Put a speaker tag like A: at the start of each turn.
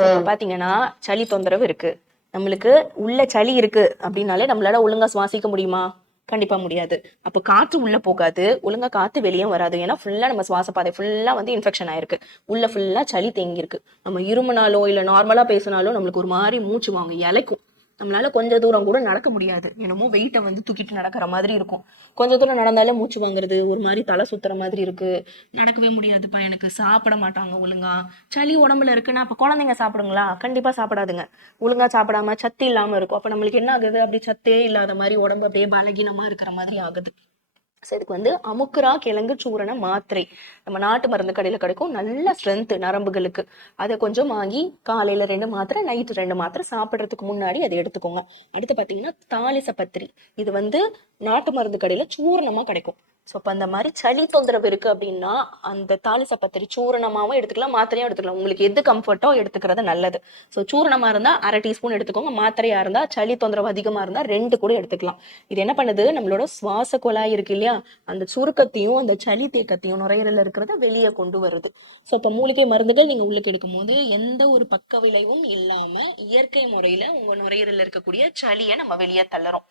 A: பாத்தீங்கன்னா சளி தொந்தரவு இருக்கு. நம்மளுக்கு உள்ள சளி இருக்கு அப்படின்னாலே நம்மளால ஒழுங்கா சுவாசிக்க முடியுமா? கண்டிப்பா முடியாது. அப்போ காற்று உள்ள போகாது. ஒழுங்கா காத்து வெளியே வராது. ஏன்னா ஃபுல்லா நம்ம சுவாச பாதை ஃபுல்லா வந்து இன்ஃபெக்ஷன் ஆயிருக்கு. உள்ள ஃபுல்லா சளி தேங்கி இருக்கு நம்ம இருமுனாலோ இல்ல நார்மலா பேசினாலோ நம்மளுக்கு ஒரு மாதிரி மூச்சு வாங்க இலைக்கும். நம்மளால கொஞ்ச தூரம் கூட நடக்க முடியாது. என்னமோ வெயிட்டை வந்து தூக்கிட்டு நடக்கிற மாதிரி இருக்கும். கொஞ்ச தூரம் நடந்தாலே மூச்சு வாங்குறது ஒரு மாதிரி தலை சுத்துற மாதிரி இருக்கு. நடக்கவே முடியாதுப்பா எனக்கு சாப்பிட மாட்டாங்க ஒழுங்கா. சளி உடம்புல இருக்குன்னா அப்ப குழந்தைங்க சாப்பிடுங்களா? கண்டிப்பா சாப்பிடாதுங்க. ஒழுங்கா சாப்பிடாம சத்து இல்லாம இருக்கும். அப்ப நம்மளுக்கு என்ன ஆகுது? அப்படி சத்தே இல்லாத மாதிரி உடம்பு அப்படியே பலகீனமா இருக்கிற மாதிரி ஆகுது. ஸோ இதுக்கு வந்து அமுக்குரா கிழங்கு சூரண மாத்திரை. நம்ம நாட்டு மருந்து கடையில் கிடைக்கும். நல்ல ஸ்ட்ரென்த் நரம்புகளுக்கு. அதை கொஞ்சம் வாங்கி காலையில ரெண்டு மாத்திரை நைட்டு ரெண்டு மாத்திரை சாப்பிட்றதுக்கு முன்னாடி அதை எடுத்துக்கோங்க. அடுத்து பார்த்தீங்கன்னா தாலிச பத்திரி. இது வந்து நாட்டு மருந்து கடையில் சூரணமாக கிடைக்கும். ஸோ அப்போ அந்த மாதிரி சளி தொந்தரவு இருக்கு அப்படின்னா அந்த தாலிச பத்திரி சூரணமாகவும் எடுத்துக்கலாம் மாத்திரையும் எடுத்துக்கலாம். உங்களுக்கு எது கம்ஃபர்ட்டோ எடுத்துக்கிறது நல்லது. ஸோ சூரணமாக இருந்தால் அரை டீஸ்பூன் எடுத்துக்கோங்க. மாத்திரையாக இருந்தால் சளி தொந்தரவு அதிகமாக இருந்தால் ரெண்டு கூட எடுத்துக்கலாம். இது என்ன பண்ணுது? நம்மளோட சுவாச குழாய் இருக்கு இல்லையா? அந்த சுருக்கத்தையும் அந்த சளி தேக்கத்தையும் நுரையீரலில் இருக்கிறத வெளியே கொண்டு வருது. ஸோ இப்போ மூலிகை மருந்துகள் நீங்கள் உள்ளுக்கு எடுக்கும் போது எந்த ஒரு பக்க விளைவும் இல்லாமல் இயற்கை முறையில் உங்கள் நுரையீரலில் இருக்கக்கூடிய சளியை நம்ம வெளியே தள்ளுறோம்.